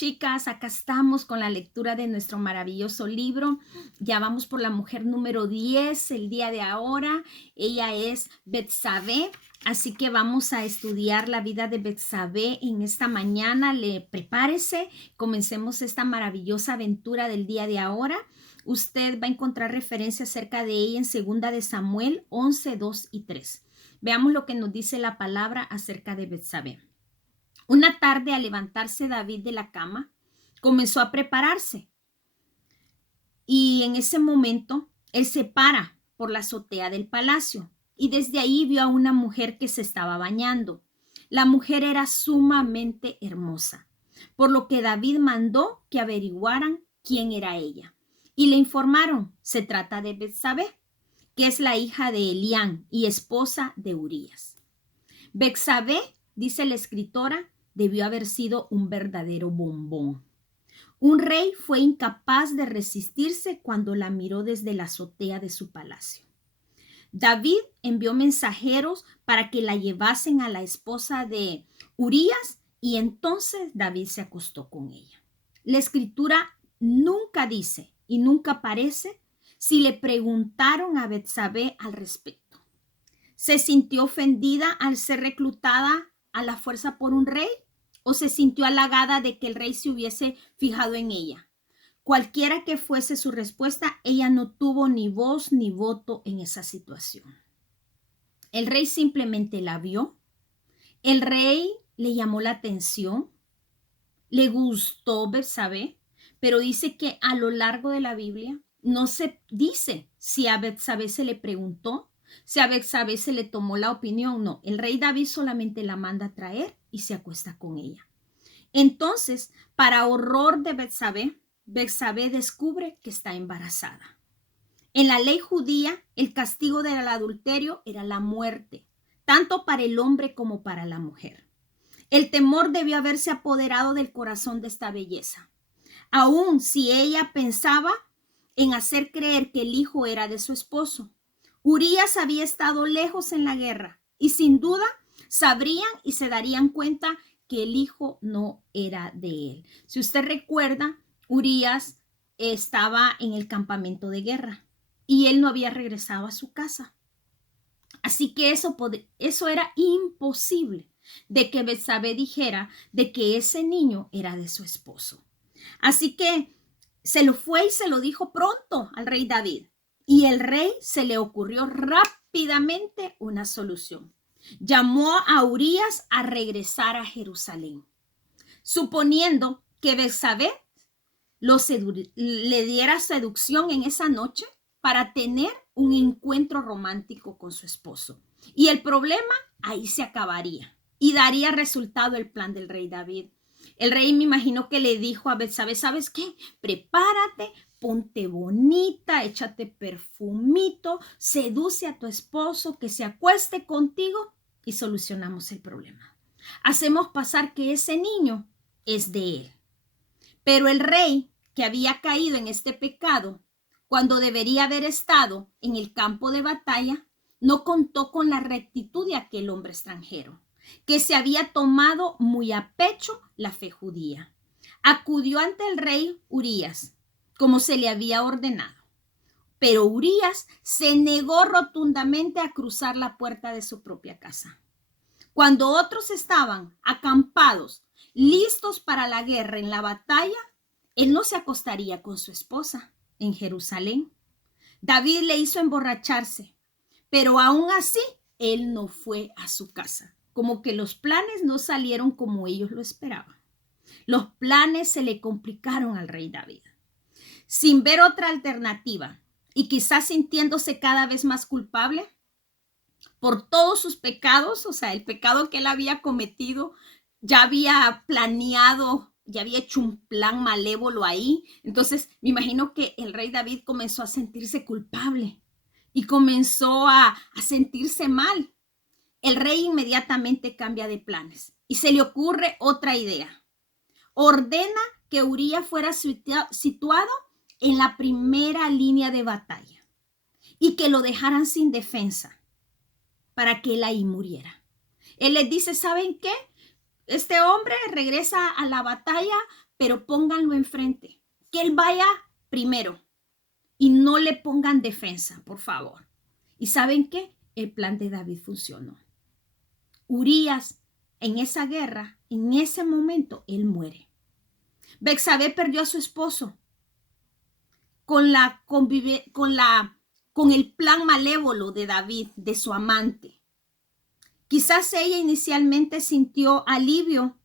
chicas, acá estamos con la lectura de nuestro maravilloso libro. Ya vamos por la mujer número 10 el día de ahora. Ella es Betsabé, así que vamos a estudiar la vida de Betsabé en esta mañana. Prepárese, comencemos esta maravillosa aventura del día de ahora. Usted va a encontrar referencia acerca de ella en 2 de Samuel 11, 2 y 3. Veamos lo que nos dice la palabra acerca de Betsabé. Una tarde, al levantarse David de la cama, comenzó a prepararse. Y en ese momento, él se para por la azotea del palacio y desde ahí vio a una mujer que se estaba bañando. La mujer era sumamente hermosa, por lo que David mandó que averiguaran quién era ella. Y le informaron, se trata de Betsabé, que es la hija de Elián y esposa de Urías. Betsabé, dice la escritora, debió haber sido un verdadero bombón. Un rey fue incapaz de resistirse cuando la miró desde la azotea de su palacio. David envió mensajeros para que la llevasen a la esposa de Urías y entonces David se acostó con ella. La escritura nunca dice y nunca aparece si le preguntaron a Betsabé al respecto. ¿Se sintió ofendida al ser reclutada a la fuerza por un rey? ¿O se sintió halagada de que el rey se hubiese fijado en ella? Cualquiera que fuese su respuesta, ella no tuvo ni voz ni voto en esa situación. El rey simplemente la vio. El rey le llamó la atención. Le gustó Betsabé, pero dice que a lo largo de la Biblia no se dice si a Betsabé se le preguntó, si a Betsabé se le tomó la opinión. No, el rey David solamente la manda a traer y se acuesta con ella. Entonces, para horror de Betsabé, Betsabé descubre que está embarazada. En la ley judía, el castigo del adulterio era la muerte, tanto para el hombre como para la mujer. El temor debió haberse apoderado del corazón de esta belleza. Aun si ella pensaba en hacer creer que el hijo era de su esposo. Urías había estado lejos en la guerra y sin duda sabrían y se darían cuenta que el hijo no era de él. Si usted recuerda, Urías estaba en el campamento de guerra y él no había regresado a su casa. Así que eso era imposible de que Betsabé dijera de que ese niño era de su esposo. Así que se lo fue y se lo dijo pronto al rey David. Y el rey se le ocurrió rápidamente una solución. Llamó a Urías a regresar a Jerusalén, suponiendo que Betsabé le diera seducción en esa noche para tener un encuentro romántico con su esposo. Y el problema ahí se acabaría y daría resultado el plan del rey David. El rey me imagino que le dijo a Betsabé, ¿sabes qué? Prepárate, ponte bonita, échate perfumito, seduce a tu esposo, que se acueste contigo y solucionamos el problema. Hacemos pasar que ese niño es de él. Pero el rey, que había caído en este pecado, cuando debería haber estado en el campo de batalla, no contó con la rectitud de aquel hombre extranjero, que se había tomado muy a pecho la fe judía. Acudió ante el rey Urías, como se le había ordenado. Pero Urías se negó rotundamente a cruzar la puerta de su propia casa. Cuando otros estaban acampados, listos para la guerra en la batalla, él no se acostaría con su esposa en Jerusalén. David le hizo emborracharse, pero aún así él no fue a su casa. Como que los planes no salieron como ellos lo esperaban. Los planes se le complicaron al rey David. Sin ver otra alternativa y quizás sintiéndose cada vez más culpable por todos sus pecados, o sea, el pecado que él había cometido, ya había planeado, ya había hecho un plan malévolo ahí. Entonces, me imagino que el rey David comenzó a sentirse culpable y comenzó a sentirse mal. El rey inmediatamente cambia de planes y se le ocurre otra idea. Ordena que Urías fuera situado en la primera línea de batalla y que lo dejaran sin defensa para que él ahí muriera. Él les dice, ¿saben qué? este hombre regresa a la batalla, pero pónganlo enfrente, que él vaya primero y no le pongan defensa, por favor. ¿Y saben qué? El plan de David funcionó. Urías, en esa guerra, en ese momento, él muere. Betsabé perdió a su esposo con el plan malévolo de David, de su amante. Quizás ella inicialmente sintió alivio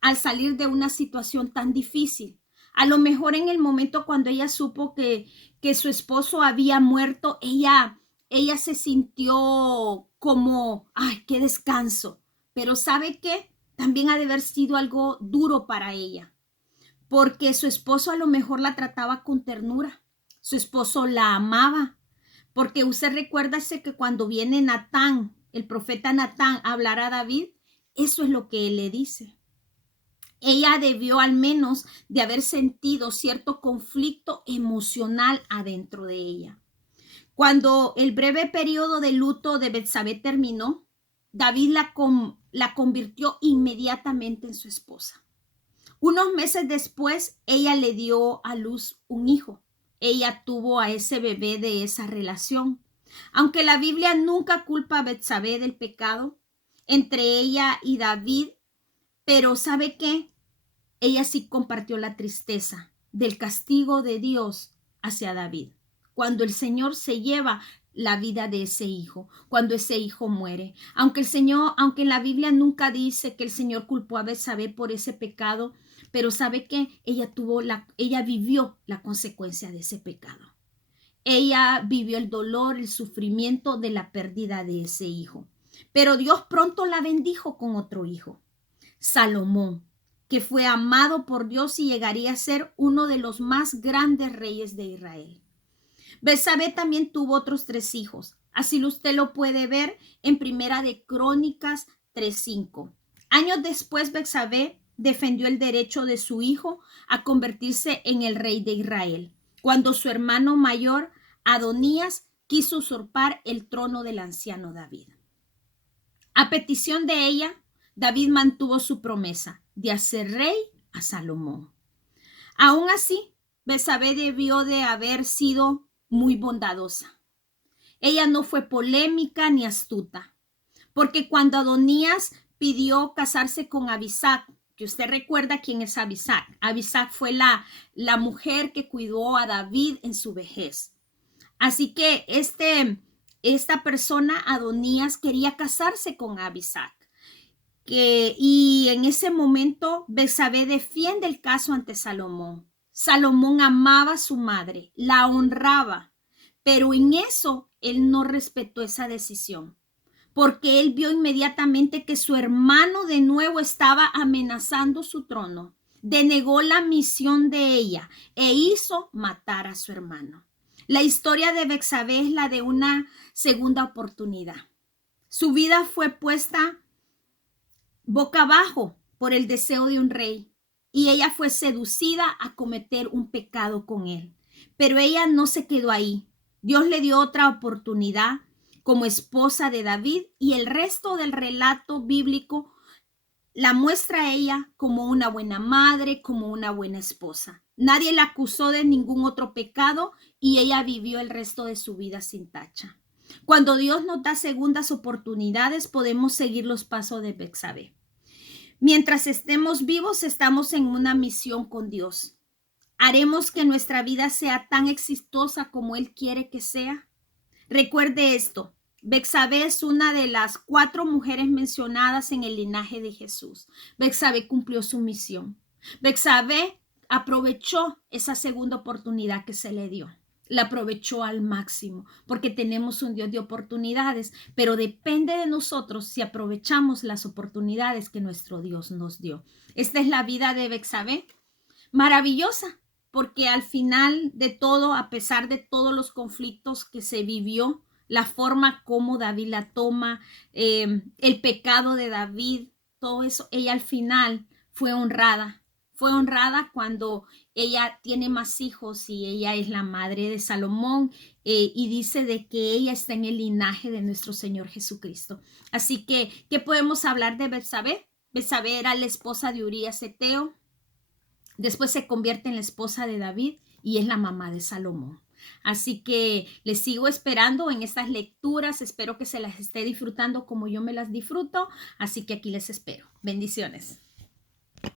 al salir de una situación tan difícil. A lo mejor en el momento cuando ella supo que su esposo había muerto, ella se sintió como, ay, qué descanso. Pero ¿sabe qué? También ha de haber sido algo duro para ella, porque su esposo a lo mejor la trataba con ternura. Su esposo la amaba, porque usted recuérdase que cuando viene Natán, el profeta Natán, a hablar a David, eso es lo que él le dice. Ella debió al menos de haber sentido cierto conflicto emocional adentro de ella. Cuando el breve periodo de luto de Betsabé terminó, David la convirtió inmediatamente en su esposa. Unos meses después, ella le dio a luz un hijo. Ella tuvo a ese bebé de esa relación. Aunque la Biblia nunca culpa a Betsabé del pecado entre ella y David, pero ¿sabe qué? Ella sí compartió la tristeza del castigo de Dios hacia David. Cuando el Señor se lleva la vida de ese hijo, cuando ese hijo muere. Aunque en la Biblia nunca dice que el Señor culpó a Betsabé por ese pecado, pero ¿sabe qué? Ella vivió la consecuencia de ese pecado. Ella vivió el dolor, el sufrimiento de la pérdida de ese hijo. Pero Dios pronto la bendijo con otro hijo, Salomón, que fue amado por Dios y llegaría a ser uno de los más grandes reyes de Israel. Betsabé también tuvo otros 3 hijos. Así usted lo puede ver en Primera de Crónicas 3:5. Años después, Betsabé defendió el derecho de su hijo a convertirse en el rey de Israel, cuando su hermano mayor, Adonías, quiso usurpar el trono del anciano David. A petición de ella, David mantuvo su promesa de hacer rey a Salomón. Aún así, Betsabé debió de haber sido muy bondadosa. Ella no fue polémica ni astuta, porque cuando Adonías pidió casarse con Abisag, que usted recuerda quién es Abisag. Abisag fue la mujer que cuidó a David en su vejez. Así que esta persona, Adonías, quería casarse con Abisag. Y en ese momento Betsabé defiende el caso ante Salomón. Salomón amaba a su madre, la honraba, pero en eso él no respetó esa decisión, porque él vio inmediatamente que su hermano de nuevo estaba amenazando su trono, denegó la misión de ella e hizo matar a su hermano. La historia de Betsabé es la de una segunda oportunidad. Su vida fue puesta boca abajo por el deseo de un rey y ella fue seducida a cometer un pecado con él. Pero ella no se quedó ahí. Dios le dio otra oportunidad como esposa de David y el resto del relato bíblico la muestra a ella como una buena madre, como una buena esposa. Nadie la acusó de ningún otro pecado y ella vivió el resto de su vida sin tacha. Cuando Dios nos da segundas oportunidades, podemos seguir los pasos de Betsabé. Mientras estemos vivos, estamos en una misión con Dios. ¿Haremos que nuestra vida sea tan exitosa como Él quiere que sea? Recuerde esto. Betsabé es una de las 4 mujeres mencionadas en el linaje de Jesús. Betsabé cumplió su misión. Betsabé aprovechó esa segunda oportunidad que se le dio. La aprovechó al máximo, porque tenemos un Dios de oportunidades, pero depende de nosotros si aprovechamos las oportunidades que nuestro Dios nos dio. Esta es la vida de Betsabé, maravillosa, porque al final de todo, a pesar de todos los conflictos que se vivió, la forma como David la toma, el pecado de David, todo eso, ella al final fue honrada. Fue honrada cuando ella tiene más hijos y ella es la madre de Salomón y dice de que ella está en el linaje de nuestro Señor Jesucristo. Así que, ¿qué podemos hablar de Betsabé? Betsabé era la esposa de Urías Eteo. Después se convierte en la esposa de David y es la mamá de Salomón. Así que les sigo esperando en estas lecturas. Espero que se las esté disfrutando como yo me las disfruto. Así que aquí les espero. Bendiciones.